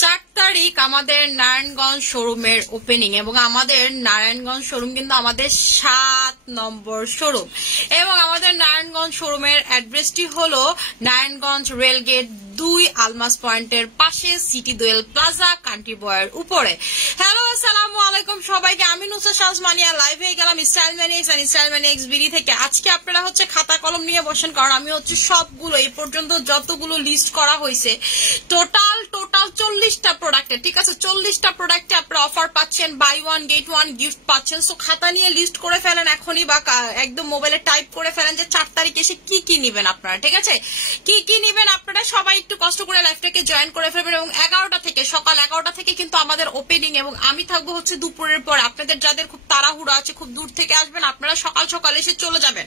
7 তারিখ আমাদের নারায়ণগঞ্জ শোরুমের ওপেনিং এবং আমাদের নারায়ণগঞ্জ শোরুম কিন্তু আমাদের 7 নম্বর শোরুম এবং আমাদের নারায়ণগঞ্জ শোরুমের অ্যাড্রেসটি হলো নারায়ণগঞ্জ রেলগেট 2 আলমাস পয়েন্টের পাশে সিটি দোয়েল প্লাজা কান্ট্রি বয়ের উপরে। হ্যালো আসসালামু আলাইকুম সবাইকে, আমি নুসরাত শাহমানিয়া লাইভ হয়ে গেলাম স্টাইল ম্যানিক্স এন্ড স্টাইল ম্যানিক্স বিডি থেকে। আজকে আপনারা হচ্ছে খাতা কলম নিয়ে বসেন, কারণ আমি হচ্ছে সবগুলো এই পর্যন্ত যতগুলো লিস্ট করা হয়েছে টোটাল 40টা প্রোডাক্টে, ঠিক আছে, 40টা প্রোডাক্টে আপনারা অফার পাচ্ছেন, buy one get one gift পাচ্ছেন। সো খাতা নিয়ে লিস্ট করে ফেলেন এখনই, বা একদম মোবাইলে টাইপ করে ফেলেন যে 4 তারিখ এসে কি কি নিবেন আপনারা, ঠিক আছে, কি কি নিবেন আপনারা। সবাই একটু কষ্ট করে লাইভটাকে জয়েন করে ফেলবেন এবং 11টা থেকে, সকাল 11টা থেকে কিন্তু আমাদের ওপেনিং এবং আমি থাকবো হচ্ছে দুপুরের পর। আপনাদের যাদের খুব তাড়াহুড়ো আছে, খুব দূর থেকে আসবেন, আপনারা সকাল সকাল এসে চলে যাবেন,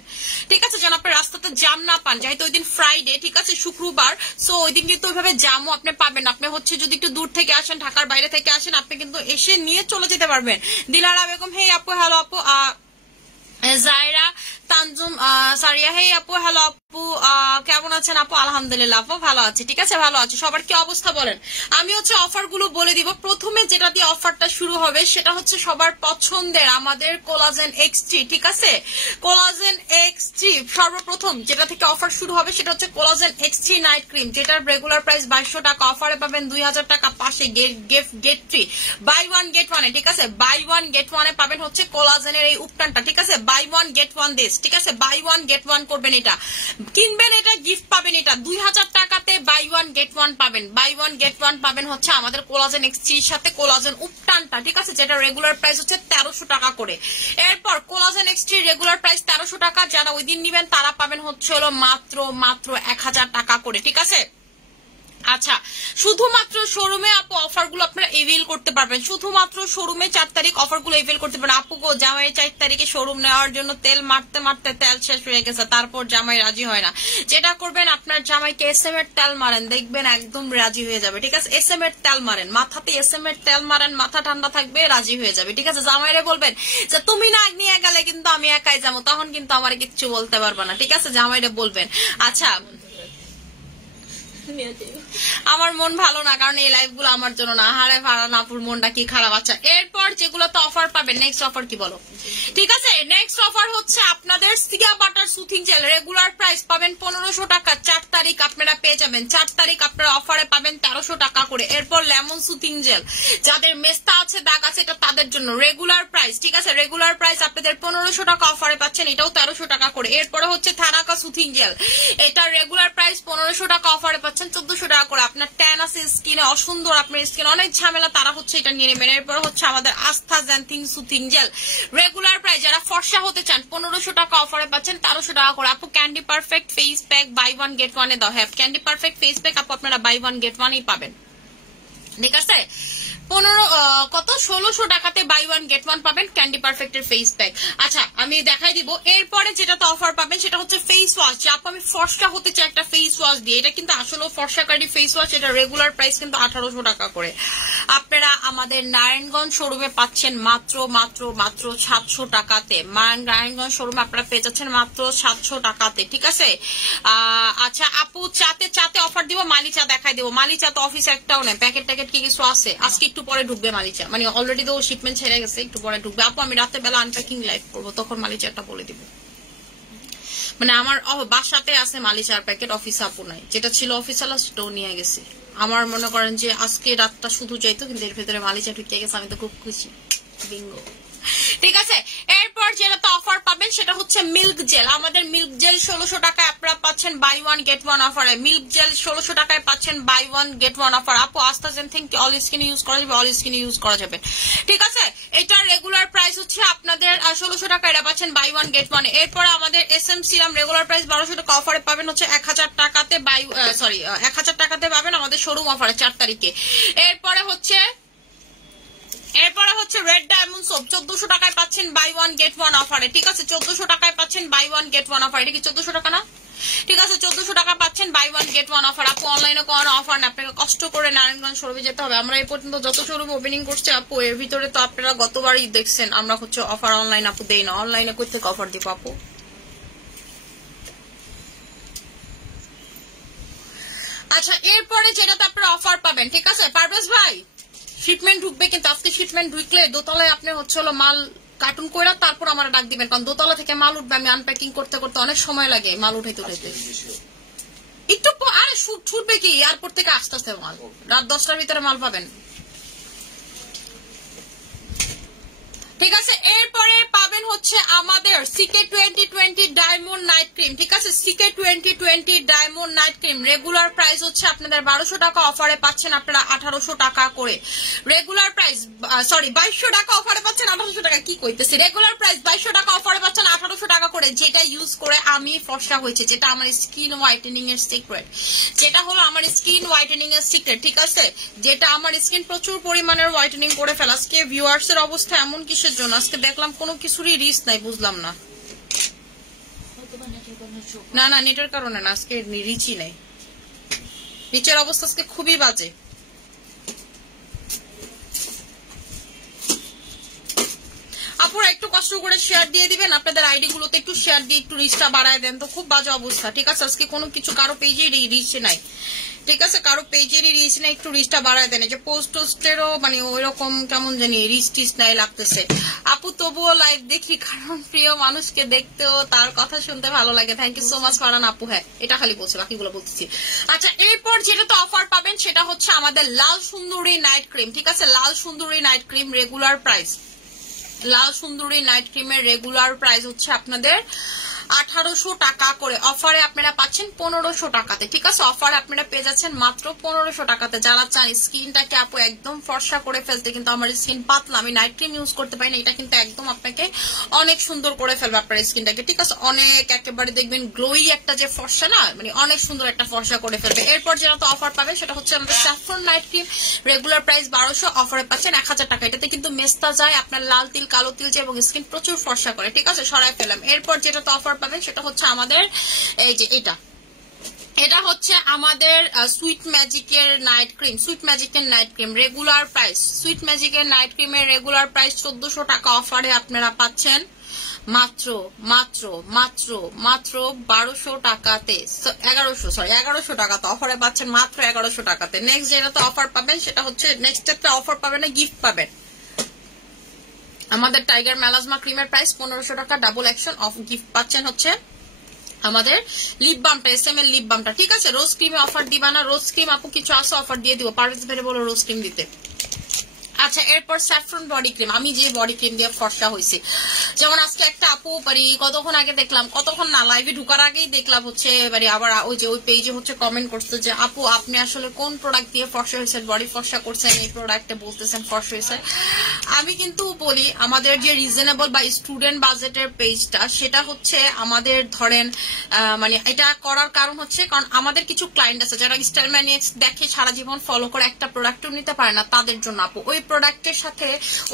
ঠিক আছে, যেন আপনার রাস্তাতে জ্যাম না পান, যেহেতু ওই দিন ফ্রাইডে, ঠিক আছে, শুক্রবার। সো ওই দিন কিন্তু ওইভাবে জ্যামও আপনি পাবেন। আপনি হচ্ছে যদি একটু দূর থেকে আসেন, ঢাকার বাইরে থেকে আসেন, আপনি কিন্তু এসে নিয়ে চলে যেতে পারবেন। দিলারা বেগম, হে আপু, হ্যালো আপু। জায়রা তানজুম, সারিয়া, হে আপু, হ্যালো আপু, কেমন আছেন আপু? আলহামদুলিল্লাহ আপু ভালো আছি, ঠিক আছে, ভালো আছে। সবার কি অবস্থা বলেন? আমি হচ্ছে অফার গুলো বলে দিব। প্রথমে যেটা দিয়ে অফারটা শুরু হবে সেটা হচ্ছে সবার পছন্দের আমাদের কোলাজেন এক্স3, ঠিক আছে, কোলাজেন এক্স3 সর্বপ্রথম যেটা থেকে অফার শুরু হবে সেটা হচ্ছে কোলাজেন এক্স3 নাইট ক্রিম, যেটার রেগুলার প্রাইস 2200 টাকা, অফারে পাবেন 2000 টাকা, পাশে get free, buy one get ওয়ানে, ঠিক আছে, বাই ওয়ান গেট ওয়ানে পাবেন হচ্ছে কোলাজেনের এই উপটানটা, ঠিক আছে, buy one get one this, ঠিক আছে, বাই ওয়ান গেট ওয়ান করবেন, এটা কিনবেন, এটা গিফট পাবেন, এটা 2000 টাকাতে বাই ওয়ান গেট ওয়ান পাবেন। বাই ওয়ান গেট ওয়ান পাবেন হচ্ছে আমাদের কোলাজেন এক্স3 সাথে কোলাজেন উপটানটা, ঠিক আছে, যেটা রেগুলার প্রাইস হচ্ছে 1300 টাকা করে। এরপর কোলাজেন এক্স3 রেগুলার প্রাইস 1300 টাকা, যারা ওই দিন নিবেন তারা পাবেন হচ্ছে হলো মাত্র 1000 টাকা করে, ঠিক আছে। আচ্ছা, শুধুমাত্র শোরুমে আপু অফার গুলো আপনারা এভেল করতে পারবেন, শুধুমাত্র শোরুমে 4 তারিখ অফার গুলো এভেল করতে পারবেন। আপু গো, জামাই 4 তারিখে শোরুম নেওয়ার জন্য তেল মারতে মারতে তেল শেষ হয়ে গেছে, তারপর জামাই রাজি হয় না। যেটা করবেন, আপনার জামাইকে এসএম এর তেল মারেন, দেখবেন একদম রাজি হয়ে যাবে, ঠিক আছে, এসএম এর তেল মারেন, মাথাতে এসএম এর তেল মারেন, মাথা ঠান্ডা থাকবে, রাজি হয়ে যাবে, ঠিক আছে। জামাইরে বলবেন যে তুমি না নিয়ে গেলে কিন্তু আমি একাই যাবো, তখন কিন্তু আমার কিচ্ছু বলতে পারবে না, ঠিক আছে, জামাইরে বলবেন। আচ্ছা, আমার মন ভালো না, কারণ এই লাইভ গুলো আমার জন্য না, হারে ফারান আপুর মনটা কি খারাপ। আচ্ছা, এরপর যেগুলো তো অফার পাবেন, নেক্সট অফার কি বলো, ঠিক আছে, নেক্সট অফার হচ্ছে আপনাদের সিয়া butter soothing jail, regular price পাবেন 1500 টাকা, 4 তারিখ আপনারা পেয়ে যাবেন, 4 তারিখ আপনারা অফারে পাবেন 1300 টাকা করে। এরপর লেমন সুথিং জেল, যাদের মেস্তা আছে, দাগ আছে, এটা তাদের জন্য রেগুলার প্রাইস, ঠিক আছে, রেগুলার প্রাইস আপনাদের 1500 টাকা, অফারে পাচ্ছেন এটাও 1300 টাকা করে। এরপরে হচ্ছে থারাকা সুথিং জেল, এটা রেগুলার প্রাইস 1500 টাকা, অফারে পাচ্ছেন 1400 টাকা করে। আপনার ট্যান আছে স্কিনে, অসুন্দর আপনার স্কিন, অনেক ঝামেলা, তারা হচ্ছে এটা নিয়ে নেবেন। এরপর হচ্ছে আমাদের আস্থা জ্যানথিং সুথিং জেল, রেগুলার প্রাইস যারা ফর্সা হতে চান 1500 টাকা, অফারে পাচ্ছেন 1300 টাকা করে। আপু candy perfect face pack buy one get ওয়ানে দাও, হ্যাঁ ক্যান্ডি পারফেক্ট ফেস প্যাক আপু আপনারা বাই ওয়ান গেট ওয়ানই পাবেন, ঠিক আছে, 1600 টাকাতে বাই ওয়ান গেট ওয়ান পাবেন ক্যান্ডি পারফেক্টের ফেস প্যাক। আচ্ছা, আমি দেখাই দিব। এরপরে যেটা তো অফার পাবেন সেটা হচ্ছে ফেস ওয়াশ, যে আপু আমি ফর্সা হতে চাই একটা ফেস ওয়াশ দিয়ে, এটা কিন্তু আসলে ফর্সাকারী ফেস ওয়াশ, এটা রেগুলার প্রাইস কিন্তু 1800 টাকা করে। আপনারা আমাদের নারায়ণগঞ্জ শোরুমে পাচ্ছেন মাত্র 700 টাকাতে, নারায়ণগঞ্জ শোরুমে আপনারা পেয়ে যাচ্ছেন মাত্র 700 টাকাতে, ঠিক আছে। আচ্ছা আপু, চাতে অফার দিব, মালি চা দেখাই দিব। মালি চা তো অফিস একটাও নেই, প্যাকেট ট্যাকেট কি কিছু আছে, আজকে একটু পরে ঢুকবে মালিচা, মানে অলরেডি তো শিপমেন্ট ছেড়ে গেছে, একটু পরে ঢুকবে। আপু আমি রাতের বেলা আনপ্যাকিং লাইভ করবো, তখন মালিচাটা বলে দিব। মানে আমার বাসাতে আছে মালিচার প্যাকেট, অফিসে আপু নাই, যেটা ছিল অফিস আলা সেটাও নিয়ে গেছে। আমার মনে করেন যে আজকে রাতটা শুধু যাইতো, কিন্তু এর ভেতরে মালিচা ঢুকে গেছে, আমি তো খুব খুশি, বিঙ্গো, ঠিক আছে। এরপর যেটা তো অফার পাবেন সেটা হচ্ছে মিল্ক জেল, আমাদের মিল্ক জেল 1600 টাকায় আপনারা পাচ্ছেন বাই ওয়ান গেট ওয়ান অফারে। মিল্ক জেল 1600 টাকায় পাচ্ছেন buy one get one offer. আপু আস্থা জেনথিং অল স্কিনে ইউজ করা যাবে, অল স্কিনে ইউজ করা যাবে, ঠিক আছে। এটার রেগুলার প্রাইস হচ্ছে আপনাদের 1600 টাকা, এটা পাচ্ছেন বাই ওয়ান গেট ওয়ান। এরপরে আমাদের এসএম সিরাম রেগুলার প্রাইস 1200 টাকা, অফারে পাবেন হচ্ছে 1000 টাকাতে 1000 টাকাতে পাবেন আমাদের শোরুম অফারে 4 তারিখে। এরপরে হচ্ছে রেড ডায়মন্ড সোপ 1400 টাকায় পাচ্ছেন বাই ওয়ান গেট ওয়ান অফারে, ঠিক আছে, 1400 টাকায় পাচ্ছেন buy one get one offer. এটা কি 1400 টাকা না? ঠিক আছে, 1400 টাকা পাচ্ছেন buy one get one offer. আপু অনলাইনে কোনো অফার না, আপনাকে কষ্ট করে নারায়ণগঞ্জ শোরুমে যেতে হবে। আমরা এই পর্যন্ত যত শোরুম ওপেনিং করছি আপু, এর ভিতরে তো আপনারা গতবারই দেখছেন আমরা হচ্ছে অফার অনলাইন আপু দেই না, অনলাইনে কই থেকে অফার দিব আপু। আচ্ছা, এরপরে যেটাতে আপনারা অফার পাবেন, ঠিক আছে পারভেজ ভাই, শিপমেন্ট ঢুকবে, কিন্তু আজকে শিপমেন্ট ঢুকলে দোতলায় আপনি হচ্ছে হলো মাল কার্টুন কইরা তারপর আমার ডাক দিবেন, কারণ দোতলা থেকে মাল উঠবে, আমি আনপ্যাকিং করতে করতে অনেক সময় লাগে মাল উঠাইতে উঠাইতে। একটু আরে ছুটবে কি, এয়ারপোর্ট থেকে আস্তে আস্তে মাল, রাত 10টার ভিতরে মাল পাবেন। ঠিক আছে, এরপরে পাবেন হচ্ছে আমাদের সিকে 2020 ডায়মন্ড নাইট ক্রিম। ঠিক আছে, সিকে 2020 diamond night cream regular price হচ্ছে আপনাদের 1200 টাকা, অফারে পাচ্ছেন আপনারা 1800 টাকা করে। রেগুলার প্রাইস 2200 টাকা, অফারে পাচ্ছেন 1800 টাকা। কি কইতেছি, রেগুলার প্রাইস 2200 টাকা, অফারে পাচ্ছেন 1800 টাকা করে। যেটা ইউজ করে আমি ফর্সা হয়েছে, যেটা আমার স্কিন হোয়াইটেনিং এর সিক্রেট, যেটা হলো আমার স্কিন হোয়াইটেনিং এর সিক্রেট। ঠিক আছে, যেটা আমার স্কিন প্রচুর পরিমাণের হোয়াইটেনিং করে ফেলা। আজকে ভিউয়ার্স এর অবস্থা এমন কিসের জন্য, আজকে দেখলাম কোনো কিছুরই রিস্ক নাই, বুঝলাম না। না না, নেটের কারণে না, আজকে রিচই নাই, নিচের অবস্থা আজকে খুবই বাজে। আপুরা একটু কষ্ট করে শেয়ার দিয়ে দিবেন, আপনাদের আইডি গুলোতে একটু শেয়ার দিয়ে একটু রিচটা বাড়ায় দেন, তো খুব বাজে অবস্থা। ঠিক আছে, আজকে কোনো কিছু কারো পেজে রিচ নাই। ঠিক আছে, কারো পেজেরই রিচ নাই, একটু রিচটা বাড়ায় দেন। যে পোস্ট টোস্টেরও মানে ওই রকম কেমন জানি রিচ টিচ নাই লাগতেছে। আপু তবুও লাইভ দেখি, কারণ প্রিয় মানুষকে দেখতেও তার কথা শুনতে ভালো লাগে। Thank you so much Farhan আপু। হ্যাঁ, এটা খালি বলছি, বাকিগুলো বলতেছি। আচ্ছা, এরপর যেটা তো অফার পাবেন সেটা হচ্ছে আমাদের লাল সুন্দরী নাইট ক্রিম। ঠিক আছে, লাল সুন্দরী নাইট ক্রিম রেগুলার প্রাইস, লাল সুন্দরী নাইট ক্রিমের রেগুলার প্রাইস হচ্ছে আপনাদের 1800 টাকা করে, অফারে আপনারা পাচ্ছেন 1500 টাকাতে। ঠিক আছে, অফারে আপনারা পেয়ে যাচ্ছেন মাত্র 1500 টাকাতে। যারা চান স্কিনটাকে আপু একদম ফর্সা করে ফেলতে, কিন্তু আমার স্কিন পাতলা, আমি নাইট ক্রিম ইউজ করতে পারি না, এটা কিন্তু একদম আপনাকে অনেক সুন্দর করে ফেলবে আপনার স্কিনটাকে। ঠিক আছে, অনেক একেবারে দেখবেন গ্লোই একটা যে ফর্সা না, মানে অনেক সুন্দর একটা ফর্সা করে ফেলবে। এরপর যেটা তো অফার পাবে সেটা হচ্ছে আমাদের saffron night cream, regular price 1200, অফারে পাচ্ছেন 1000 টাকা। এটাতে কিন্তু মেস্তা যায়, আপনার লাল তিল কালো তিল যায় এবং স্কিন প্রচুর ফর্সা করে। ঠিক আছে, সরাই ফেলাম। এরপর যেটা তো অফার পাবেন সেটা হচ্ছে আমাদের এই যে এটা হচ্ছে আমাদের সুইট ম্যাজিকের নাইট ক্রিম। সুইট ম্যাজিকের night cream regular price, sweet ম্যাজিকের নাইট ক্রিমের রেগুলার প্রাইস 1400 টাকা, অফারে আপনারা পাচ্ছেন মাত্র মাত্র মাত্র মাত্র 1200 টাকাতে, 1100 টাকাতে অফারে পাচ্ছেন মাত্র 1100 টাকাতে। নেক্সট যেটা তো অফার পাবেন সেটা হচ্ছে, নেক্সট একটা অফার পাবেন না, গিফট পাবেন। আমাদের টাইগার মেলাজমা ক্রিমের প্রাইস 1500 টাকা, ডাবল অ্যাকশন অফ গিফট পাচ্ছেন হচ্ছে আমাদের লিপ বামটা, এসএমএল লিপ বামটা। ঠিক আছে, রোজ ক্রিমে অফার দিবা না? রোজ ক্রিম আপু কিছু আছে অফার দিয়ে দিব, পারভেজ ভাইরে বলো রোজ ক্রিম দিতে। আচ্ছা, এরপর স্যাফরন বডি ক্রিম, আমি যে বডি ক্রিম দিয়ে ফর্সা হয়েছে, যেমন আজকে একটা আপু কতক্ষণ আগে দেখলাম, কতক্ষণ না লাইভে ঢুকার আগেই দেখলাম হচ্ছে আবার ওই যে ওই পেজে হচ্ছে কমেন্ট করছে যে আপু আপনি আসলে কোন প্রোডাক্ট দিয়ে ফর্সা হয়েছেন, বডি ফর্সা করছেন, এই প্রোডাক্টে বলতেছেন ফর্সা হয়েছে। আমি কিন্তু বলি আমাদের যে রিজনেবল বা স্টুডেন্ট বাজেটের পেজটা, সেটা হচ্ছে আমাদের ধরেন মানে এটা করার কারণ হচ্ছে কারণ আমাদের কিছু ক্লায়েন্ট আছে যারা স্টাইল ম্যানিয়াক্স দেখে সারা জীবন ফলো করে, একটা প্রোডাক্টও নিতে পারে না, তাদের জন্য আপু ওই প্রোডাক্টের সাথে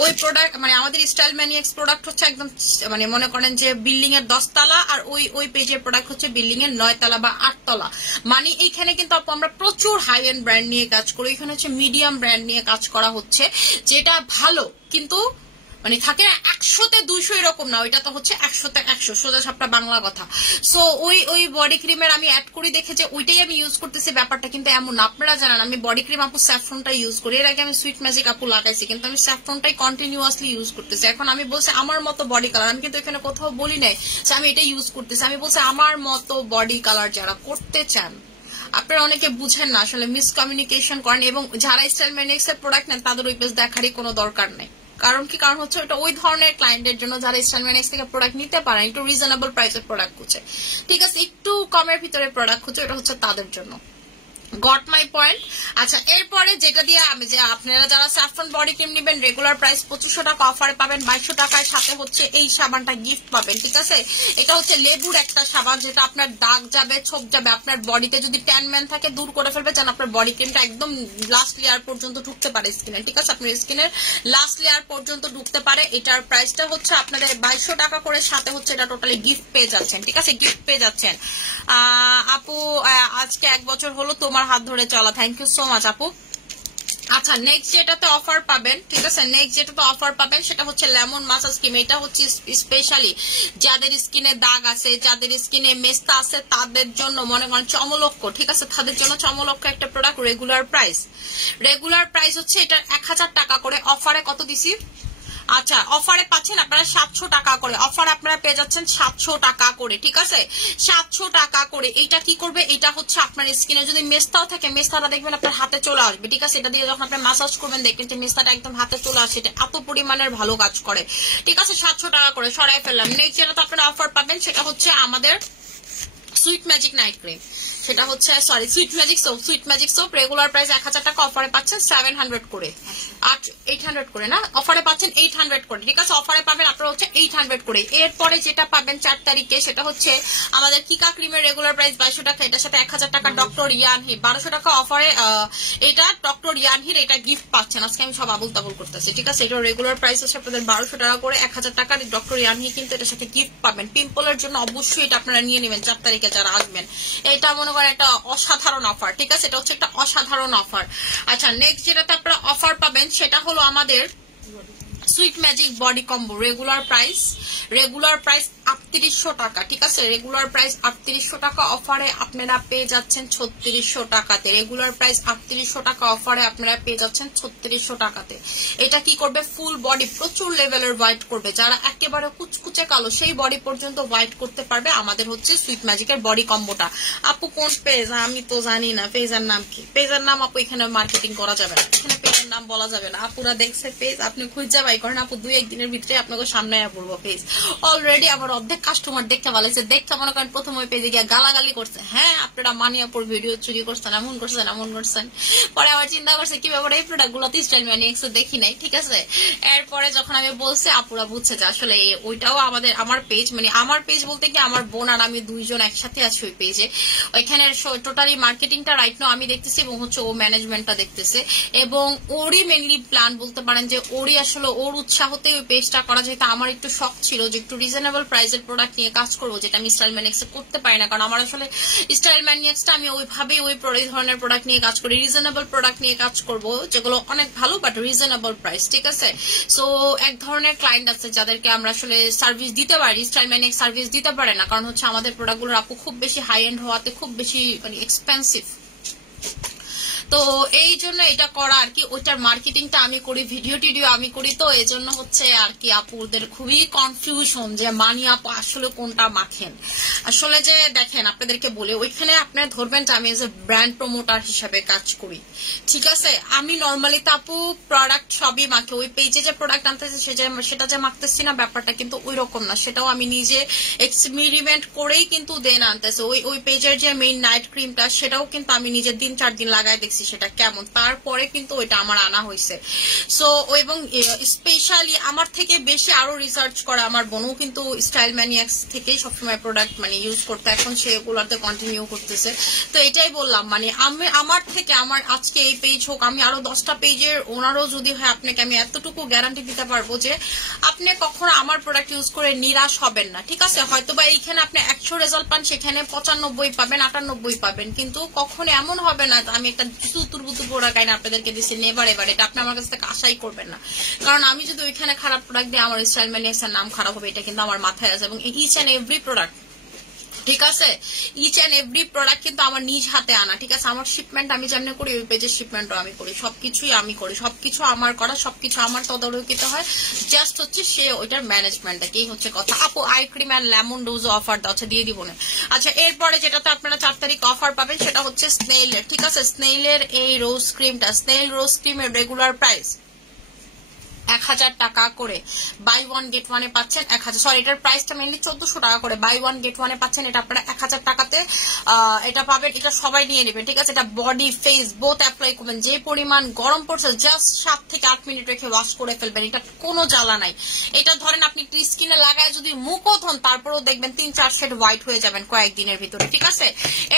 ওই প্রোডাক্ট মানে আমাদের স্টাইল ম্যানিয়াক্স প্রোডাক্ট হচ্ছে একদম মানে মনে করেন যে বিল্ডিং এর 10 তলা, আর ওই পেজের প্রোডাক্ট হচ্ছে বিল্ডিং এর 9 তলা বা 8 তলা। মানে এইখানে কিন্তু আপু আমরা প্রচুর হাই এন্ড ব্র্যান্ড নিয়ে কাজ করি, এখানে হচ্ছে মিডিয়াম ব্র্যান্ড নিয়ে কাজ করা হচ্ছে, যেটা ভালো কিন্তু মানে থাকে 100তে 200 এরকম না, ওইটা তো হচ্ছে 100তে 100, সোজা সাপটা বাংলা কথা। সো ওই বডি ক্রিমের আমি অ্যাড করি দেখে যে ওইটাই আমি ইউজ করতেছি, ব্যাপারটা কিন্তু এমন না। আপনারা জানেন আমি বডি ক্রিম আপু স্যাফরনটা ইউজ করি, এর আগে আমি সুইট ম্যাজিক আপু লাগাইছি, কিন্তু আমি স্যাফরনটাই কন্টিনিউয়াসলি ইউজ করতেছি। এখন আমি বলছি আমার মতো বডি কালার, আমি কিন্তু এখানে কোথাও বলি নাই আমি এটা ইউজ করতেছি, আমি বলছি আমার মতো বডি কালার যারা করতে চান, আপনারা অনেকে বুঝেন না, আসলে মিসকমিউনিকেশন করেন, এবং যারা স্টাইল ম্যানিয়াক্স এর প্রোডাক্ট নেন তাদের ওই পেজ দেখারই কোনো দরকার নেই। কারণ কি, কারণ হচ্ছে ওটা ওই ধরনের ক্লায়েন্টের জন্য যারা স্টাইল ম্যানিয়াক্স থেকে প্রোডাক্ট নিতে পারেন, একটু রিজনেবল প্রাইসের প্রোডাক্ট খুঁজে, ঠিক আছে, একটু কমের ভিতরে প্রোডাক্ট খুঁজে, ওটা হচ্ছে তাদের জন্য। Got my point. আচ্ছা, এরপরে যেটা দিয়ে আমি যে আপনারা যারা স্যাফরন বডি ক্রিম নেবেন রেগুলার প্রাইস 2500 টাকা, অফারে পাবেন 2200 টাকায়, সাথে হচ্ছে এই সাবানটা গিফট পাবেন। ঠিক আছে, এটা হচ্ছে লেবুর একটা সাবান, যেটা আপনার দাগ যাবে, ছোপ যাবে, আপনার বডিতে যদি ট্যান ম্যান থাকে দূর করে ফেলবে, যেন আপনার বডি ক্রিমটা একদম লাস্ট লেয়ার পর্যন্ত ঢুকতে পারে স্কিনে। ঠিক আছে, আপনার স্কিনের লাস্ট লেয়ার পর্যন্ত ঢুকতে পারে। এটার প্রাইসটা হচ্ছে আপনাদের 2200 টাকা করে, সাথে হচ্ছে এটা টোটালি গিফট পেয়ে যাচ্ছেন। ঠিক আছে, গিফট পেয়ে যাচ্ছেন। আপু আজকে 1 বছর হলো তোমার হাত ধরে চলা, থ্যাংক ইউ সো মাচ আপু। আচ্ছা নেক্সট যেটাতে অফার পাবেন, ঠিক আছে, নেক্সট যেটাতে অফার পাবেন সেটা হচ্ছে লেমন মাসাজ ক্রিম। এটা হচ্ছে স্পেশালি যাদের স্কিনে দাগ আছে, যাদের স্কিনে মেস্তা আছে তাদের জন্য মনে করেন চমলক্ষ, ঠিক আছে, তাদের জন্য চমলক্ষ একটা প্রোডাক্ট। রেগুলার প্রাইস হচ্ছে এটা 1000 টাকা করে, অফারে কত দিছি? আচ্ছা অফারে পাচ্ছেন আপনারা 700 টাকা করে, অফারে আপনারা পেয়ে যাচ্ছেন 700 টাকা করে, ঠিক আছে, 700 টাকা করে। এইটা কি করবে, এটা হচ্ছে আপনার স্কিনে যদি মেস্তাও থাকে মেস্তাটা দেখবেন আপনার হাতে চলে আসবে, ঠিক আছে, এটা দিয়ে যখন আপনি মাসাজ করবেন দেখবেন যে মেস্তাটা একদম হাতে চলে আসে, এটা এত পরিমাণের ভালো কাজ করে, ঠিক আছে, 700 টাকা করে সরাই ফেললাম। নেক্সট যেটা তো আপনারা অফার পাবেন সেটা হচ্ছে আমাদের সুইট ম্যাজিক নাইট ক্রিম, সেটা হচ্ছে sorry sweet magic soap regular price 1000 টাকা, অফারে পাচ্ছেন 700 করে, 800 করে না, অফারে পাচ্ছেন 800 করে, ঠিক আছে, অফারে পাবেন আপনারা হচ্ছে 800 করে। এরপরে যেটা পাবেন 4 তারিখে সেটা হচ্ছে আমাদের কিকা ক্রিমের রেগুলার প্রাইস 2200 টাকা, এটার সাথে 1000 টাকা ডক্টর ইয়ানহি 1200 টাকা অফারে, এটা ডক্টর ইয়ানহির এটা গিফট পাচ্ছেন। আজকে আমি সব আবুল তাবুল করতেছি, ঠিক আছে, এটা রেগুলার প্রাইস হচ্ছে আপনাদের 1200 টাকা করে, 1000 টাকার ডক্টর ইয়ানহি কিন্তু এটার সাথে গিফট পাবেন। পিম্পলের জন্য অবশ্যই এটা আপনারা নিয়ে নেবেন 4 তারিখে যারা আসবেন, এটা মনে করেন একটা অসাধারণ অফার, ঠিক আছে, এটা হচ্ছে একটা অসাধারণ অফার। আচ্ছা নেক্সট যেটাতে আপনারা অফার পাবেন সেটা হলো আমাদের sweet magic body combo. Regular price 3800 টাকা, ঠিক আছে, রেগুলার প্রাইস 3800 টাকা, অফারে আপনারা পেয়ে যাচ্ছেন 3600 টাকাতে। রেগুলার প্রাইস 3800 টাকা, অফারে আপনারা পেয়ে যাচ্ছেন 3600 টাকাতে। এটা কি করবে, ফুল বডি প্রচুর লেভেলের হোয়াইট করবে, যারা একেবারে কুচকুচে কালো সেই বডি পর্যন্ত হোয়াইট করতে পারবে আমাদের হচ্ছে সুইট ম্যাজিকের বডি কম্বোটা। আপু কোন পেজ আমি তো জানি না, পেজের নাম কি? পেজের নাম আপু এখানে মার্কেটিং করা যাবে না, এখানে পেজের নাম বলা যাবে না। আপুরা দেখছে পেজ, আপনি খুঁজে বাই করেন আপু, 2-1 দিনের ভিতরে আপনাকে সামনে পড়বো পেজ। অলরেডি আমার অর্ধেক কাস্টমার দেখতে ভালোছে, দেখতে মনে করেন প্রথম ওই পেজে গিয়ে গালাগালি করছে, হ্যাঁ আপনারা মানিয়াপুর ভিডিও চুরি করছেন, এমন করছেন। পরে আবার চিন্তা করছে কি ব্যাপারে এই প্রোডাক্ট গুলো স্টাইল ম্যানিয়াক্সে দেখি নাই, ঠিক আছে। এরপরে যখন আমি বলছি আপুরা বুঝছে যে আসলে ওইটাও আমার পেজ, মানে আমার পেজ বলতে কি আমার বোন আর আমি দুইজন একসাথে আছি ওই পেজে। ওইখানে টোটালি মার্কেটিংটা রাইট নাও আমি দেখতেছি এবং হচ্ছে ও ম্যানেজমেন্টটা দেখতেছে, এবং ওরই মেনলি প্ল্যান বলতে পারেন যে ওরই আসলে ওর উৎসাহতে ওই পেজটা করা, যেহেতু আমার একটু শখ ছিল যে একটু রিজনেবল প্রাইসের প্রোডাক্ট নিয়ে কাজ করবো, যেটা আমি স্টাইল ম্যানিয়াক্সে করতে পারি না, কারণ আমার আসলে স্টাইল ম্যানিয়াক্সটা আমি ওইভাবেই ওই ধরনের প্রোডাক্ট নিয়ে কাজ করি, রিজনেবল প্রোডাক্ট নিয়ে কাজ করব যেগুলো অনেক ভালো বাট রিজনেবল প্রাইস, ঠিক আছে। সো এক ধরনের ক্লায়েন্ট আছে যাদেরকে আমরা আসলে সার্ভিস দিতে পারি, স্টাইল ম্যানিয়াক্স সার্ভিস দিতে পারে না, কারণ হচ্ছে আমাদের প্রোডাক্টগুলোর আপু খুব বেশি হাই এন্ড হওয়াতে খুব বেশি মানে এক্সপেন্সিভ। তো এই জন্য এটা করা আর কি, ওইটার মার্কেটিংটা আমি করি, ভিডিও টিডিও আমি করি, তো এই জন্য হচ্ছে আর কি আপুদের খুবই কনফিউশন যে মানি আপু আসলে কোনটা মাখেন। আসলে যে দেখেন আপনাদেরকে বলে ওইখানে আপনারা ধরবেন যে আমি এজ এ ব্র্যান্ড প্রমোটার হিসাবে কাজ করি, ঠিক আছে। আমি নর্মালি তো আপু প্রোডাক্ট সবই মাখি, ওই পেজে যে প্রোডাক্ট আনতেছে সেটা যে মাখতেছি না ব্যাপারটা কিন্তু ওই রকম না, সেটাও আমি নিজে এক্সপেরিমেন্ট করেই কিন্তু দেন আনতেছে। ওই পেজের যে মেইন নাইট ক্রিমটা সেটাও কিন্তু আমি নিজে 3-4 দিন লাগাই দেখছি সেটা কেমন, তারপরে কিন্তু ওইটা আমার আনা হয়েছে। সো এবং স্পেশালি আমার থেকে বেশি আরো রিসার্চ করে আমার বোনও কিন্তু স্টাইল ম্যানিয়াক্স থেকেই সবসময় প্রোডাক্ট মানে ইউজ করতে, এখন সেগুলোতে কন্টিনিউ করতেছে। তো এটাই বললাম, মানে আমার থেকে আমার আজকে এই পেজ হোক, আমি আরো 10টা পেজের ওনারও যদি হয়, আপনাকে আমি এতটুকু গ্যারান্টি দিতে পারবো যে আপনি কখনো আমার প্রোডাক্ট ইউজ করে নিরাশ হবেন না, ঠিক আছে। হয়তো বা এইখানে আপনি 100 রেজাল্ট পান, সেখানে 95 পাবেন, 98 পাবেন, কিন্তু কখনো এমন হবে না আমি একটা তুতুরবুতু প্রোডাক্ট আইন আপনাদেরকে দিচ্ছি নেবার এবার, এটা আপনি আমার কাছ থেকে আশাই করবেন না, কারণ আমি যদি ওইখানে খারাপ প্রোডাক্ট দিই আমার স্টাইল ম্যানিয়াক্সের নাম খারাপ হবে, এটা কিন্তু আমার মাথায় আছে। এবং ইচ এন্ড এভরি প্রোডাক্ট, ঠিক আছে, ইচ এন্ড এভরি প্রোডাক্ট কিন্তু আমার নিজ হাতে আনা, ঠিক আছে। আমার শিপমেন্ট আমি যেমন করি ওই পেজের শিপমেন্টও আমি করি, সবকিছুই আমি করি, সবকিছু আমার করা, সবকিছু আমার তদারকিতে হয়, জাস্ট হচ্ছে সে ওইটার ম্যানেজমেন্টটাকেই হচ্ছে কথা। আপু eye cream and lemon dose offer দাও, আচ্ছা দিয়ে দিব না। আচ্ছা এরপরে যেটাতে আপনারা 4 তারিখ অফার পাবেন সেটা হচ্ছে স্নেইলের, ঠিক আছে, স্নেইলের এই রোজ ক্রিমটা, স্নেইল রোজ ক্রিমের রেগুলার প্রাইস 1000 টাকা করে, বাই 1 গেট 1 পাচ্ছেন 1000, সরি এটার প্রাইসটা মেইনলি 1400 টাকা করে, বাই 1 গেট 1 পাচ্ছেন, এটা আপনারা 1000 টাকাতে এটা পাবেন। এটা সবাই নিয়ে নেবেন, ঠিক আছে। এটা বডি ফেস বোথ অ্যাপ্লাই করবেন, যে পরিমাণ গরম পড়ছে জাস্ট 7 থেকে 8 মিনিট রেখে ওয়াশ করে ফেলবেন, এটা কোনো জ্বালা নাই। এটা ধরেন আপনি স্কিনে লাগায় যদি মুখও ধন তারপরেও দেখবেন 3-4 শেড হোয়াইট হয়ে যাবেন কয়েকদিনের ভিতরে, ঠিক আছে।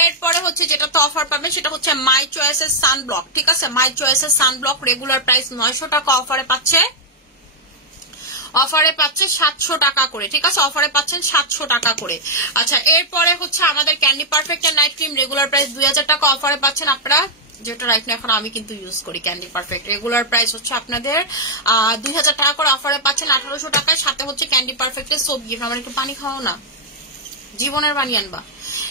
এরপরে হচ্ছে যেটা তো অফার পাবেন সেটা হচ্ছে মাই চয়েসের সানব্লক, ঠিক আছে, মাই চয়েসের সানব্লক রেগুলার প্রাইস 900 টাকা, অফারে পাচ্ছে 700 টাকা করে, ঠিক আছে, অফারে পাচ্ছেন 700 টাকা করে। আচ্ছা এরপরে হচ্ছে আমাদের candy perfect night cream regular price 2000 টাকা, অফারে পাচ্ছেন আপনারা যেটা রাইট না এখন আমি কিন্তু ইউজ করি ক্যান্ডি পারফেক্ট। রেগুলার প্রাইস হচ্ছে আপনাদের 2000 টাকা করে, অফারে পাচ্ছেন 1800 টাকায়, সাথে হচ্ছে ক্যান্ডি পারফেক্টের সোপ গিফট। আমার একটু পানি খাও না, জীবনের পানি আনবা,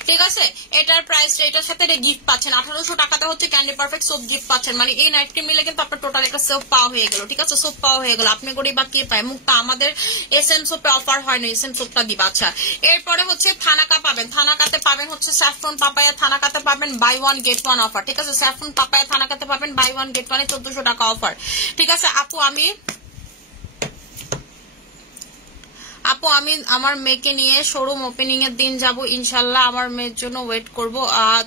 ঠিক আছে? এটার প্রাইস, এটার সাথে গিফট পাচ্ছেন 1800 টাকাতে হচ্ছে ক্যান্ডি পারফেক্ট সোপ গিফট পাচ্ছেন। মানে এই নাইট ক্রিম মিলে কিন্তু আপনার টোটাল একটা সোপ পাওয়া হয়ে গেল, ঠিক আছে? সোপ পাওয়া হয়ে গেল। আপনি গরিব বা কে পায়? মুক্তা আমাদের এসএম সোপে অফার হয় না, এসএম সোপটা দিবা। আচ্ছা, এরপরে হচ্ছে থানাকা পাবেন, থানাকাতে পাবেন হচ্ছে স্যাফরন পাপায়া, থানাকাতে পাবেন buy one get one offer, ঠিক আছে? স্যাফরন পাপায়া থানাকাতে পাবেন বাই ওয়ান গেট ওয়ানে 1400 টাকা অফার, ঠিক আছে? আপু আমি আমার মেয়েকে নিয়ে শোরুম ওপেনিং এর দিন যাব ইনশাল্লাহ। আমার মেয়ের জন্য ওয়েট করব,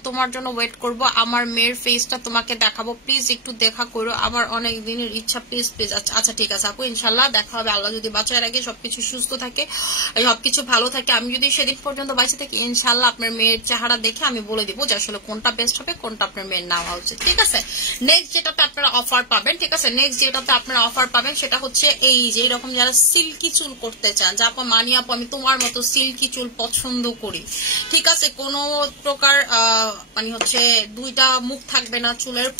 তোমার জন্য ওয়েট করব, আমার মেয়ের ফেসটা তোমাকে দেখাবো, প্লিজ একটু দেখা করো, আমার অনেক দিনের ইচ্ছা, প্লিজ প্লিজ। আচ্ছা ঠিক আছে আপু, ইনশাল্লাহ দেখা হবে, আল্লাহ যদি বাঁচায় রাখে, সবকিছু সুস্থ থাকে, সবকিছু ভালো থাকে। আমি যদি সেদিন পর্যন্ত বেঁচে থাকি ইনশাল্লাহ আপনার মেয়ের চেহারা দেখে আমি বলে দিব যে আসলে কোনটা বেস্ট হবে, কোনটা আপনার মেয়ের নেওয়া উচিত, ঠিক আছে? নেক্সট যেটাতে আপনারা অফার পাবেন, ঠিক আছে, নেক্সট যেটাতে আপনারা অফার পাবেন সেটা হচ্ছে এই যে এরকম যারা সিল্কি চুল করতে চান, আপু মানি আপু আমি তোমার মতো সিল্কি চুল পছন্দ করি, ঠিক আছে? কোনো প্রকার মানে হচ্ছে দুইটা মুখ থাকবে না,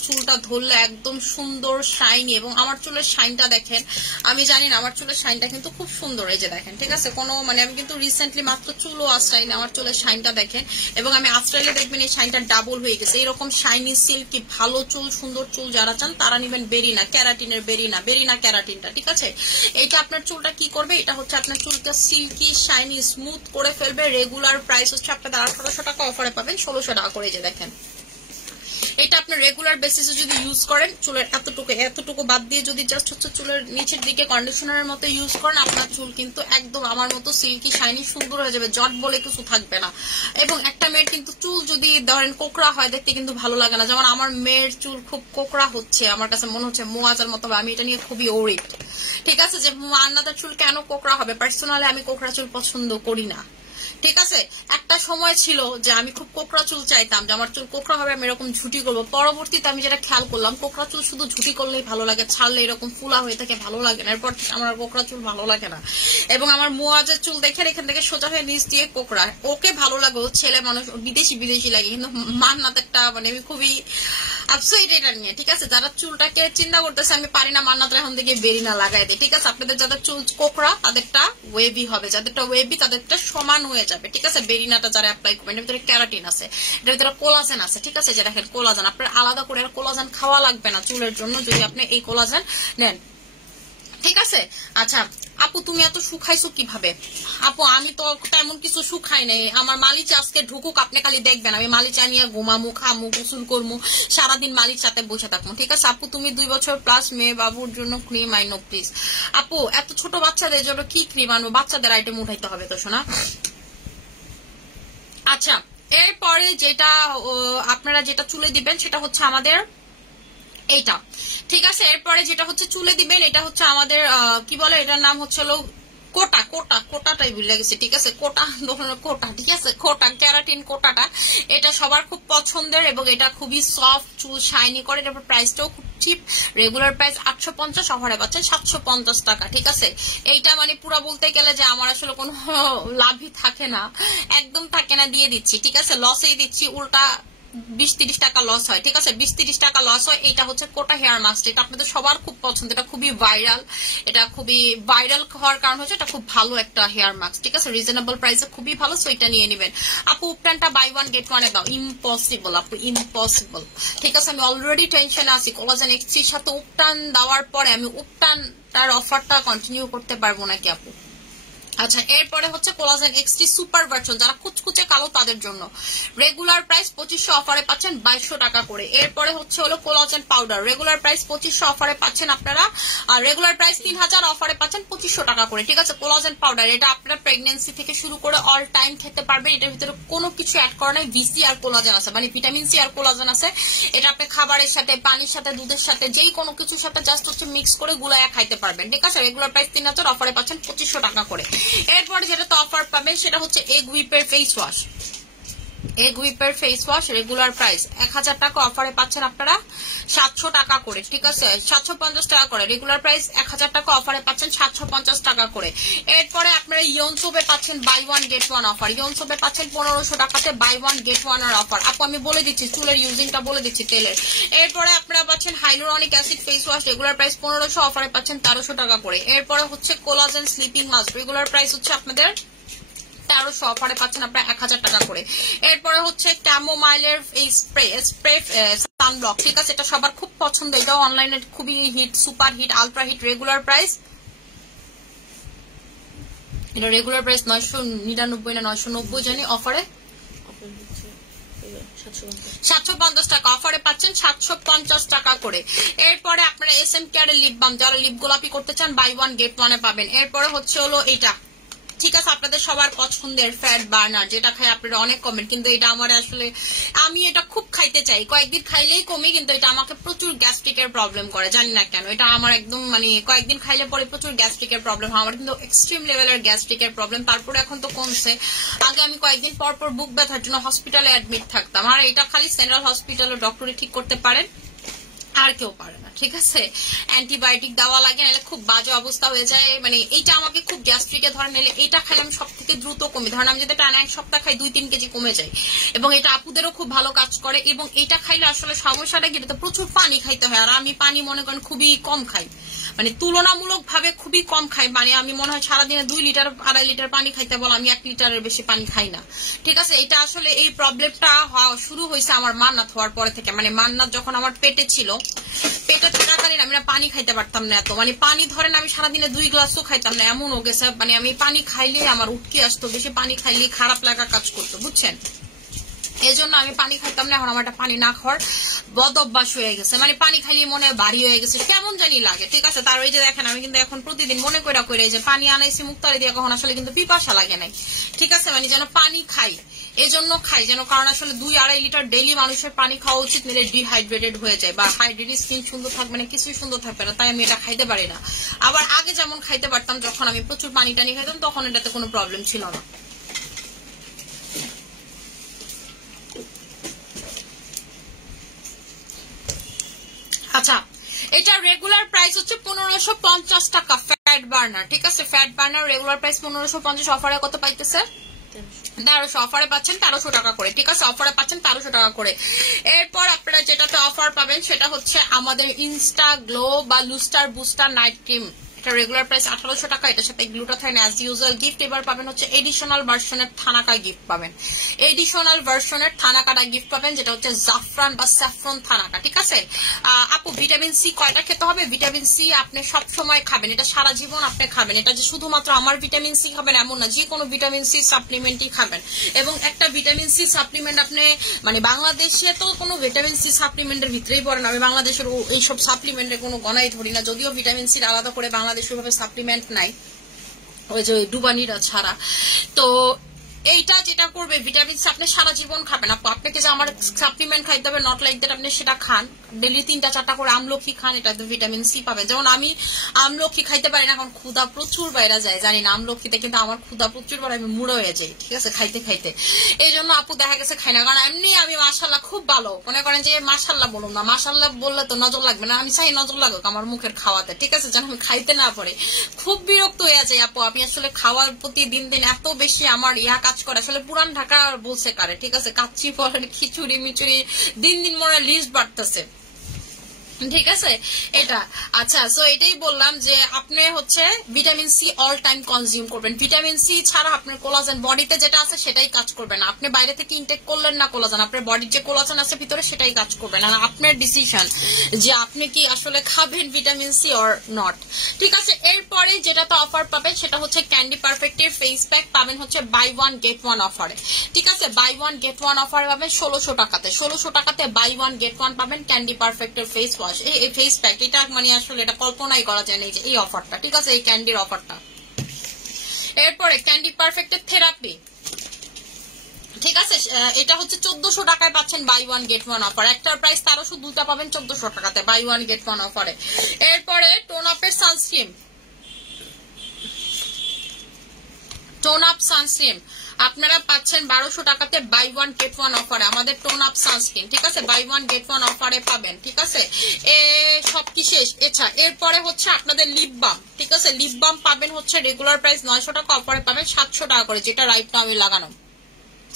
চুলটা ধরলে একদম সুন্দর শাইনি, এবং আমার চুলের শাইনটা দেখেন, আমি জানি না আমার চুলের শাইনটা কিন্তু খুব সুন্দর, এই যে দেখেন, ঠিক আছে? কোনো মানে আমি কিন্তু রিসেন্টলি মাত্র চুলও আশ্রাইনি, আমার চুলের শাইনটা দেখেন, এবং আমি আশ্রাইলে দেখবেন এই শাইনটা ডাবল হয়ে গেছে। এরকম শাইনি সিল্কি ভালো চুল, সুন্দর চুল যারা চান তারা নিবেন বেরিনা ক্যারাটিনের বেরিনা ক্যারাটিনটা, ঠিক আছে? এইটা আপনার চুলটা কি করবে, এটা হচ্ছে আপনার চুলটা সিল্কি শাইনি স্মুথ করে ফেলবে। রেগুলার প্রাইস হচ্ছে আপনাদের 1800 টাকা, অফারে পাবেন 1600 টাকা করে, যে দেখেন। এটা আপনার রেগুলার বেসিসে যদি ইউজ করেন, চুলের এতটুকু বাদ দিয়ে যদি জাস্ট হচ্ছে চুলের নিচের দিকে কন্ডিশনারের মতো ইউজ করেন, আপনার চুল কিন্তু একদম আমার মতো সিল্কি শাইনি সুন্দর হয়ে যাবে, জট বলে কিছু থাকবে না। এবং একটা মেয়ের কিন্তু চুল যদি ধরেন কোকড়া হয়, দেখতে কিন্তু ভালো লাগে না। যেমন আমার মেয়ের চুল খুব কোকড়া হচ্ছে, আমার কাছে মনে হচ্ছে মোয়াজার মতো, আমি এটা নিয়ে খুবই ওরিড, ঠিক আছে? যে আন্নাদের চুল কেন কোকড়া হবে, পার্সোনালি আমি কোকড়া চুল পছন্দ করি না, ঠিক আছে? একটা সময় ছিল যে আমি খুব কোকড়া চুল চাইতাম, যে আমার চুল কোকড়া হবে, আমি এরকম ঝুটি করবো। পরবর্তীতে আমি যেটা খেয়াল করলাম, কোকড়া চুল শুধু ঝুটি করলেই ভালো লাগে, ছাড়লে এরকম ফুলা হয়ে থাকে ভালো লাগে না, এরপর আমার কোকড়া চুল ভালো লাগে না। এবং আমার মুয়াজের চুল দেখে এখান থেকে সোজা হয়ে নিচ দিয়ে কোকড়া, ওকে ভালো লাগে, ও ছেলে মানুষ, বিদেশি লাগে, কিন্তু মান্নাতেরটা মানে আমি খুবই আপসেট এটা নিয়ে, ঠিক আছে? যারা চুলটাকে চিন্তা করতেছে আমি পারি না, মান্নাতের এখন থেকে বেরিনা লাগাই দেয়, ঠিক আছে? আপনাদের যাদের চুল কোকড়া তাদেরটা ওয়েভি হবে, যাদেরটা ওয়েভি তাদেরটা সমান হয়ে যাবে, ঠিক আছে? বেরিনাটা যারা অ্যাপ্লাই করবেন, এর ভিতরে ক্যারাটিন আছে, এর ভিতরে কোলাজেন আছে, ঠিক আছে? যে দেখেন কোলাজেন, আপনার আলাদা করে কোলাজেন খাওয়া লাগবে না চুলের জন্য যদি আপনি এই কোলাজেন নেন, ঠিক আছে? আচ্ছা আপু তুমি এত শুকাইছো কিভাবে? আপু আমি তো তেমন কিছু শুকাই নাই, আমার মালিচ আজকে ঢুকুক, আপনি খালি দেখবেন আমি মালিচা নিয়ে ঘুমামু, খামু, গোসল করমু, সারাদিন মালিচ সাথে বসে থাকবো, ঠিক আছে? আপু তুমি 2 বছর প্লাস মেয়ে বাবুর জন্য ক্রিম আইনো প্লিজ। আপু এত ছোট বাচ্চাদের জন্য কি ক্রিম আনবো? বাচ্চাদের আইটেম উঠাইতে হবে তো শোনা। আচ্ছা এরপরে যেটা আপনারা যেটা চুলে দিবেন সেটা হচ্ছে আমাদের এইটা, ঠিক আছে? এরপরে যেটা হচ্ছে চুলে দিবেন এটা হচ্ছে আমাদের কি বলে, এটার নাম হচ্ছে কোটাটাই ভুলে গেছে, ঠিক আছে? কোটা, ঠিক আছে? কোটা ক্যারাটিন কোটাটা, এটা সবার খুব পছন্দের এবং এটা খুবই সফট, চুল শাইনি করে, এটার প্রাইসটাও খুব চিপ, রেগুলার প্রাইস 850, অফারে পাচ্ছেন 750 টাকা, ঠিক আছে? এইটা মানে পুরো বলতে গেলে যে আমার আসলে কোনো লাভই থাকে না, একদম থাকে না, দিয়ে দিচ্ছি, ঠিক আছে? লসেই দিচ্ছি, উল্টা 20-30 টাকা লস হয়, ঠিক আছে? 20-30 টাকা লস হয়। এটা হচ্ছে কোটা হেয়ার মাস্ক, এটা আপনাদের সবার খুব পছন্দ, এটা খুবই ভাইরাল, এটা খুবই ভাইরাল হওয়ার কারণ হচ্ছে এটা খুব ভালো একটা হেয়ার মাস্ক, ঠিক আছে? রিজনেবল প্রাইসে খুবই ভালো, সো এটা নিয়ে নেবেন। আপু উপটানটা বাই ওয়ান গেট ওয়ানে দাও, ইম্পসিবল আপু, ইম্পসিবল, ঠিক আছে? আমি অলরেডি টেনশনে আছি, কোলাজেন এক্সট্রির সাথে উপটান দেওয়ার পরে আমি উপটানটার অফারটা কন্টিনিউ করতে পারবো নাকি আপু? আচ্ছা এরপরে হচ্ছে কোলাজেন এক্সটি সুপার ভার্সন, যারা কুচকুচে কালো তাদের জন্য রেগুলার প্রাইস 2500, অফারে পাচ্ছেন 2200 টাকা করে। এরপরে হচ্ছে হলো কোলাজেন পাউডার, রেগুলার প্রাইস 2500, অফারে পাচ্ছেন আপনারা, আর রেগুলার প্রাইস 3000, অফারে পাচ্ছেন 2500 টাকা করে, ঠিক আছে? কোলাজেন পাউডার এটা আপনারা প্রেগন্যান্সি থেকে শুরু করে অল টাইম খেতে পারবেন, এটার ভিতরে কোনো কিছু অ্যাড করা নাই, ভিসি আর কোলাজেন আছে, মানে ভিটামিন সি আর কোলাজেন আছে। এটা আপনি খাবারের সাথে, পানির সাথে, দুধের সাথে, যেই কোনো কিছুর সাথে জাস্ট হচ্ছে মিক্স করে গুলায়া খাইতে পারবেন, ঠিক আছে? রেগুলার প্রাইস 3000, অফারে পাচ্ছেন 2500 টাকা করে। এরপরে যেটা তো অফার পাবেন সেটা হচ্ছে এগ হুইপের ফেস ওয়াশ, এগ হুইপের ফেস ওয়াশ রেগুলার প্রাইস 1000 টাকা, অফারে পাচ্ছেন আপনারা 700 টাকা করে, ঠিক আছে 750 টাকা করে। রেগুলার প্রাইস 1000 টাকা, অফারে পাচ্ছেন 750 টাকা করে। এরপরে আপনারা ইয়ন সোপে পাচ্ছেন buy one get one offer. ইয়ন সোপে পাচ্ছেন 1500 টাকাতে বাই ওয়ান গেট ওয়ান এর অফার। আপু আমি বলে দিচ্ছি চুলের ইউজিংটা বলে দিচ্ছি তেলের। এরপরে আপনারা পাচ্ছেন hyaluronic acid face wash regular price 1500, অফারে পাচ্ছেন 1300 টাকা করে। এরপরে হচ্ছে collagen sleeping mask regular price হচ্ছে আপনাদের 1300, অফারে পাচ্ছেন আপনারা 1000 টাকা করে। এরপরে হচ্ছে ক্যামোমাইলের এই স্প্রে সানব্লক, ঠিক আছে এটা সবার খুব পছন্দ, এটাও অনলাইনে খুবই hit, super hit, ultra hit. Regular price এটা রেগুলার প্রাইস 999 না 990 জানি, অফারে 750 টাকা, অফারে পাচ্ছেন 750 টাকা করে। এরপরে আপনারা SM কেয়ারের লিপ বাম, যারা লিপ গোলাপি করতে চান বাই ওয়ান গেট ওয়ানে পাবেন। এরপরে হচ্ছে হলো এটা, ঠিক আছে আপনাদের সবার পছন্দের ফ্যাট বার্নার, যেটা খাই আপনারা অনেক কমেন, কিন্তু এটা আমার আসলে আমি এটা খুব খাইতে চাই, কয়েকদিন খাইলেই কমে, কিন্তু এটা আমাকে প্রচুর গ্যাস্ট্রিকের প্রবলেম করে, জানি না কেন। এটা আমার একদম মানে কয়েকদিন খাইলে পরে প্রচুর গ্যাস্ট্রিকের প্রবলেম হয়, আমার কিন্তু এক্সট্রিম লেভেলের গ্যাস্ট্রিকের প্রবলেম। তারপরে এখন তো কমছে, আগে আমি কয়েকদিন পর পর বুক ব্যথার জন্য হসপিটালে অ্যাডমিট থাকতাম, আর এটা খালি সেন্ট্রাল হসপিটালের ডক্টরে ঠিক করতে পারেন, আর কেউ পারে না, ঠিক আছে অ্যান্টিবায়োটিক দেওয়া লাগে, নাহলে খুব বাজে অবস্থা হয়ে যায়। মানে এইটা আমাকে খুব গ্যাস্ট্রিকে ধরে, নাহলে এটা খাইলে আমি সব থেকে দ্রুত কমে, ধরেন আমি যদি টানা এক সপ্তাহ খাই 2-3 কেজি কমে যায়, এবং এটা আপুদেরও খুব ভালো কাজ করে। এবং এটা খাইলে আসলে সমস্যাটা কি, প্রচুর পানি খাইতে হয়, আর আমি পানি মনে করেন খুবই কম খাই, মানে তুলনামূলক ভাবে খুবই কম খাই, মানে আমি মনে হয় সারাদিনে 2 লিটার 2.5 লিটার পানি খাইতে বল, আমি 1 লিটারের বেশি পানি খাই না, ঠিক আছে। এটা আসলে এই প্রবলেমটা শুরু হয়েছে আমার মান্নাত হওয়ার পরে থেকে, মানে মান্নাত যখন আমার পেটে ছিল, পেটে থাকাকালীন আমি না পানি খাইতে পারতাম না এত, মানে পানি ধরেন আমি সারাদিনে 2 গ্লাসও খাইতাম না, এমন ও গেছে, মানে আমি পানি খাইলে আমার উটকি আসতো, বেশি পানি খাইলে খারাপ লাগা কাজ করতো, বুঝছেন। এই জন্য আমি পানি খাইতাম না, এখন আমার একটা পানি না খাওয়ার বদ অভ্যাস হয়ে গেছে, মানে পানি খাইলে মনে ভারী হয়ে গেছে, কেমন জানি লাগে, ঠিক আছে। তার ওই যে দেখেন আমি কিন্তু এখন প্রতিদিন মনে করে যে পানি আনাইছি মুক্তারি দিয়ে, কখন আসলে কিন্তু পিপাসা লাগে নাই, ঠিক আছে, মানে যেন পানি খাই, এই জন্য খাই যেন, কারণ আসলে 2-2.5 লিটার ডেইলি মানুষের পানি খাওয়া উচিত, নিলে ডিহাইড্রেটেড হয়ে যায়, বা হাইড্রেটেড স্কিন সুন্দর থাকবে না, কিছুই সুন্দর থাকবে না, তাই আমি এটা খাইতে পারি না। আবার আগে যেমন খাইতে পারতাম, যখন আমি প্রচুর পানি টানি খাইতাম, তখন এটাতে কোনো প্রবলেম ছিল না। আচ্ছা, এটা রেগুলার প্রাইস হচ্ছে 1550 টাকা, ফ্যাট বার্নার, ঠিক আছে ফ্যাট বার্নার রেগুলার প্রাইস 1550, অফারে কত পাইতেছে 1300, অফারে পাচ্ছেন 1300 টাকা করে, ঠিক আছে অফারে পাচ্ছেন 1300 টাকা করে। এরপর আপনারা যেটাতে অফার পাবেন সেটা হচ্ছে আমাদের ইনস্টা গ্লো বা লুস্টার বুস্টার নাইট ক্রিম, এটা রেগুলার প্রাইস 1800 টাকা, এটার সাথে গ্লুটাথাইন অ্যাজ ইউজুয়াল গিফট। এবার পাবেন হচ্ছে এডিশনাল ভার্সনের থানাকা গিফট পাবেন, এডিশনাল ভার্সনের থানাকাটা গিফট পাবেন, যেটা হচ্ছে জাফরান বা স্যাফরন থানাকা, ঠিক আছে। আপু ভিটামিন সি কয়টা খেতে হবে? ভিটামিন সি আপনি সব সময় খাবেন, এটা সারা জীবন আপনি খাবেন, এটা যে শুধুমাত্র আমার ভিটামিন সি খাবেন এমন না, যে কোনো ভিটামিন সি সাপ্লিমেন্টই খাবেন। এবং একটা ভিটামিন সি সাপ্লিমেন্ট আপনি, মানে বাংলাদেশে তো কোনো ভিটামিন সি সাপ্লিমেন্টের ভিতরেই পড়ে না, আমি বাংলাদেশের এইসব সাপ্লিমেন্টের কোনো গণাই ধরি না, যদিও ভিটামিন সির আলাদা করে বাংলাদেশ ভাবে সাপ্লিমেন্ট নাই, ওই যে ডুবানিরা ছাড়া। তো এইটা যেটা করবে ভিটামিন সি আপনি সারা জীবন খাবেন, আপনাকে যে আমার সাপ্লিমেন্ট খাইতে হবে নট লাইক দ্যাট, আপনি সেটা খান, ডেইলি 3-4টা করে আমলকি খান, এটাতে ভিটামিন সি পাবেন। যেমন আমি আমলকি খাইতে পারি না, এখন ক্ষুধা প্রচুর বাইরে যায়, জানি না আমলকিতে, কিন্তু আমার ক্ষুধা প্রচুর বাইরে, আমি মুড়ো হয়ে যাই, ঠিক আছে খাইতে খাইতে, এই জন্য আপু দেখা গেছে খাই না। কারণ এমনি আমি মাশাল্লাহ খুব ভালো, মনে করেন যে মাশাল্লাহ বলুন না, মাশাল্লাহ বললে তো নজর লাগবে না, আমি চাই নজর লাগুক আমার মুখের খাওয়াতে, ঠিক আছে, যেন আমি খাইতে না পারি, খুব বিরক্ত হয়ে যায় আপু। আমি আসলে খাওয়ার প্রতি দিন দিন এত বেশি আমার কাজ করে, আসলে পুরান ঢাকা বলছে কারে, ঠিক আছে কাচ্চি পরের খিচুড়ি মিচুড়ি দিন দিন মনে লিস্ট বাড়তেছে, ঠিক আছে এটা। আচ্ছা, সো এটাই বললাম যে আপনি হচ্ছে vitamin C all time consume করবেন, ভিটামিন সি ছাড়া আপনার কোলাজেন বডিতে যেটা আছে সেটাই কাজ করবে না, আপনি বাইরে থেকে ইনটেক করলেন না কোলাজেন, আপনার বডির যে কোলাজেন আছে ভিতরে সেটাই কাজ করবে না, আপনার ডিসিশন যে আপনি কি আসলে খাবেন ভিটামিন সি অর নট, ঠিক আছে। এরপরে যেটাতে অফার পাবেন সেটা হচ্ছে ক্যান্ডি পারফেক্টের ফেস প্যাক, পাবেন হচ্ছে বাই ওয়ান গেট ওয়ান অফারে, ঠিক আছে বাই ওয়ান গেট ওয়ান অফারে পাবেন 1600 টাকাতে, 1600 টাকাতে বাই ওয়ান গেট ওয়ান পাবেন ক্যান্ডি পারফেক্টের ফেস ওয়াশ, এই ফেস প্যাক, এটা মানে আসলে এটা কল্পনাই করা যায় না এই অফারটা, ঠিক আছে এই ক্যান্ডির অফারটা। এরপরে ক্যান্ডি পারফেক্টের থেরাপি, ঠিক আছে এটা হচ্ছে 1400 টাকায় পাচ্ছেন buy one get one offer, একটার প্রাইস 1300, দুটা পাবেন 1400 টাকাতে বাই ওয়ান গেট ওয়ান অফারে। এরপরে টোন আপের সানস্ক্রিন, টোন আপ সানস্ক্রিন আপনারা পাচ্ছেন 1200 টাকাতে বাই 1 গেট 1 অফারে আমাদের টোন আপ সানস্ক্রিন, ঠিক আছে, বাই 1 গেট 1 অফারে পাবেন, ঠিক আছে। সব কি শেষ? আচ্ছা, এরপরে হচ্ছে আপনাদের লিপ বাম, ঠিক আছে, লিপ বাম পাবেন হচ্ছে রেগুলার প্রাইস 900 টাকা, অফারে পাবেন 700 টাকা করে, যেটা রাইট নাও আমি লাগানো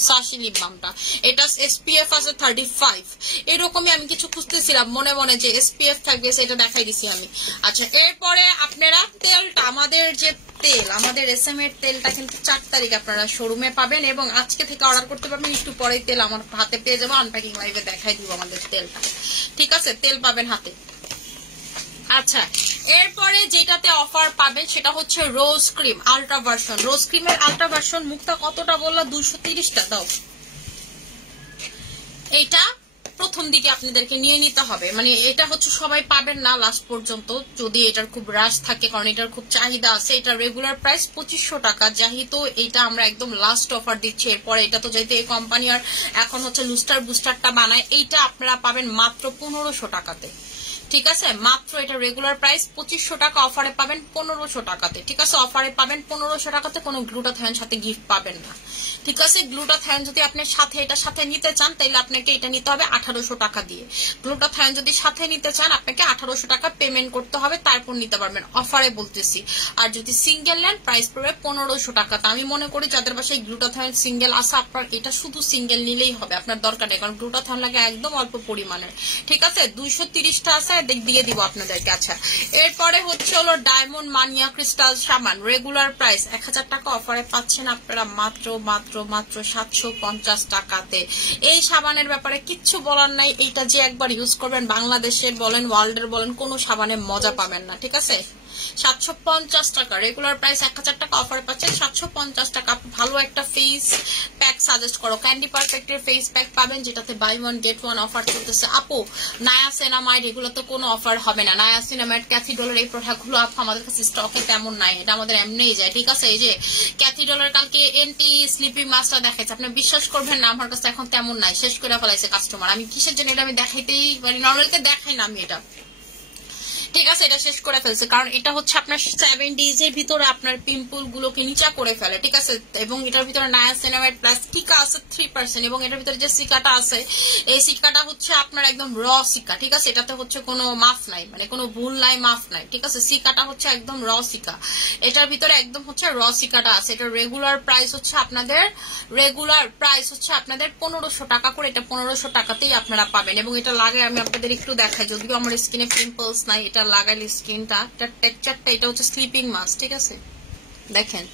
সাশি লিপ বামটা। এটা SPF আছে 35, এরকমই আমি কিছু খুঁজতেছিলাম মনে মনে যে SPF থাকবে, সেটা দেখাই দিছি আমি। আচ্ছা, এরপরে আপনারা তেলটা, আমাদের যে তেল, আমাদের SM এর তেলটা কিন্তু 4 তারিখ আপনারা শোরুমে পাবেন এবং আজকে থেকে অর্ডার করতে পারবেন। একটু পরে তেল আমার হাতে পেয়ে যাবো, আনপ্যাকিং লাইভে দেখাই দিব আমাদের তেলটা, ঠিক আছে, তেল পাবেন হাতে। আচ্ছা, এরপরে যেটাতে অফার পাবেন সেটা হচ্ছে রোজ ক্রিম আলট্রা ভার্সন। রোজ ক্রিমের আলট্রা ভার্সন মুখটা কতটা বললা? 230টা দাও। এইটা প্রথম দিকে আপনাদেরকে নিয়ে নিতে হবে, মানে এটা হচ্ছে সবাই পাবেন না লাস্ট পর্যন্ত, যদি এটার খুব রাশ থাকে, কারণ এটার খুব চাহিদা আছে। এটা রেগুলার প্রাইস 2500 টাকা, যেহেতু এটা আমরা একদম লাস্ট অফার দিচ্ছি। এরপরে এটা তো যেহেতু এই কোম্পানি আর এখন হচ্ছে লুস্টার বুস্টারটা বানায়, এইটা আপনারা পাবেন মাত্র 1500 টাকাতে, ঠিক আছে। মাত্র এটা রেগুলার প্রাইস 2500 টাকা, অফারে পাবেন 1500 টাকাতে, ঠিক আছে। অফারে পাবেন 1500 টাকাতে, কোনো গ্লুটাথায়ন সাথে গিফট পাবেন না, ঠিক আছে। গ্লুটাথায়ন যদি আপনি সাথে এটা সাথে নিতে চান তাহলে আপনাকে এটা নিতে হবে 1800 টাকা দিয়ে। গ্লুটাথায়ন যদি সাথে নিতে চান আপনাকে 1800 টাকা পেমেন্ট করতে হবে, তারপর নিতে পারবেন, অফারে বলতেছি। আর যদি সিঙ্গেল নেন প্রাইস পড়বে 1500 টাকা। তা আমি মনে করি যাদের বাসায় গ্লুটাথায়ন সিঙ্গেল আছে, আপনার এটা শুধু সিঙ্গেল নিলেই হবে, আপনার দরকার নেই, কারণ গ্লুটাথায়ন লাগে একদম অল্প পরিমাণের, ঠিক আছে। 230টা আছে, দিয়ে দিব আপনাদেরকে। আচ্ছা, এরপরে হচ্ছে হলো ডায়মন্ড মানিয়া ক্রিস্টাল সাবান, রেগুলার প্রাইস 1000 টাকা, অফারে পাচ্ছেন আপনারা মাত্র মাত্র মাত্র 750 টাকাতে। এই সাবানের ব্যাপারে কিচ্ছু বলার নাই, এইটা যে একবার ইউজ করবেন, বাংলাদেশের বলেন ওয়ার্ল্ডের বলেন, কোনো সাবানে মজা পাবেন না, ঠিক আছে। 750 টাকা, রেগুলার প্রাইস 1000 টাকা, অফারে পাচ্ছেন 750 টাকা। ভালো একটা ফেস প্যাক সাজেস্ট করো, ক্যান্ডি পারফেক্টের ফেস প্যাক পাবেন, যেটাতে বাই 1 গেট 1 অফার চলতেছে। আপু নায়াসিনামাইড এগুলো তো কোনো অফার হবে না, নায়াসিনামাইড ক্যাথিডলের এই প্রোডাক্টগুলো আপু আমাদের কাছে স্টকে তেমন নাই, এটা আমাদের এমনিই যায়, ঠিক আছে। এই যে ক্যাথিডলের কালকে এন্টি স্লিপি মাস্কটা দেখাইছে, আপনি বিশ্বাস করবেন না, আমার কাছে এখন তেমন নাই, শেষ করে ফেলাইছে কাস্টমার। আমি কিসের জন্য এটা আমি দেখাইতেই মানে নর্মালকে দেখাই না আমি এটা, ঠিক আছে, এটা শেষ করে ফেলছে, কারণ এটা হচ্ছে আপনার 7 days এর ভিতরে আপনার পিম্পল গুলোকে নিচা করে ফেলে, ঠিক আছে। এবং এটার ভিতরে নায়াসিনামাইড প্লাস টিকা আছে 3%, এবং এটার ভিতরে যে সিকাটা আছে, এই সিকাটা হচ্ছে আপনার একদম র সিকা, ঠিক আছে। এটাতে হচ্ছে কোনো মাফ নাই, মানে কোনো ভুল নাই, মাফ নাই, ঠিক আছে। সিকাটা হচ্ছে একদম র সিকা, এটার ভিতরে একদম হচ্ছে র সিকাটা আছে। এটা রেগুলার প্রাইস হচ্ছে আপনাদের 1500 টাকা করে, এটা 1500 টাকাতেই আপনারা পাবেন। এবং এটা লাগে আমি আপনাদের একটু দেখাই, যদিও আমার স্কিনে পিম্পলস নাই, এটা লাগাইলে স্কিনটা টেক্সচারটা, এটা হচ্ছে স্লিপিং মাস্ক, ঠিক আছে। দেখেন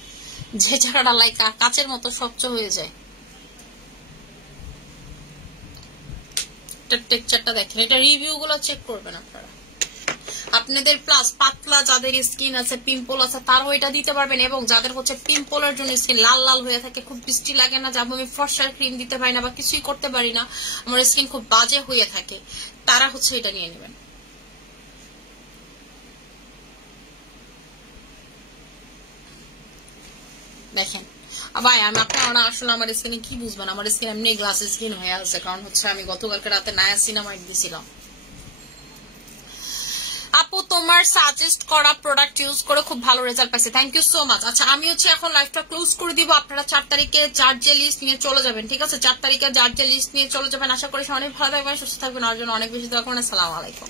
যে জায়গাটা লাইক কাচের মতো স্বচ্ছ হয়ে যায়, এটা টেক্সচারটা দেখেন, এটা রিভিউ গুলো চেক করবেন আপনারা। আপনাদের প্লাস পাতলা যাদের স্কিন আছে, পিম্পল আছে, তারাও এটা দিতে পারবেন। এবং যাদের হচ্ছে পিম্পলের জন্য স্কিন লাল লাল হয়ে থাকে, খুব বৃষ্টি লাগে না, যাবো আমি ফর্সার ক্রিম দিতে পারি না বা কিছুই করতে পারি না, আমার স্কিন খুব বাজে হয়ে থাকে, তারা হচ্ছে এটা নিয়ে নেবেন। দেখেন ভাই, আমি আপনারা আসলে আমার স্কিনে কি বুঝবেন, আমার স্কিন এমনি গ্লাস স্কিন হয়ে আছে, কারণ হচ্ছে আমি গতকালকে রাতে নায়াসিনামাইড দিছিলাম। আপু তোমার সাজেস্ট করা প্রোডাক্ট ইউজ করে খুব ভালো রেজাল্ট পাইছে, থ্যাংক ইউ সো মাচ। আচ্ছা, আমি হচ্ছে এখন লাইভটা ক্লোজ করে দিব, আপনারা 4 তারিখে জার্জে লিস্ট নিয়ে চলে যাবেন, ঠিক আছে। 4 তারিখে জার্জে লিস্ট নিয়ে চলে যাবেন। আশা করি সবাই ভালো থাকবেন, সুস্থ থাকবেন, আর জন্য অনেক বেশি দোয়া করবেন। আসসালামু আলাইকুম।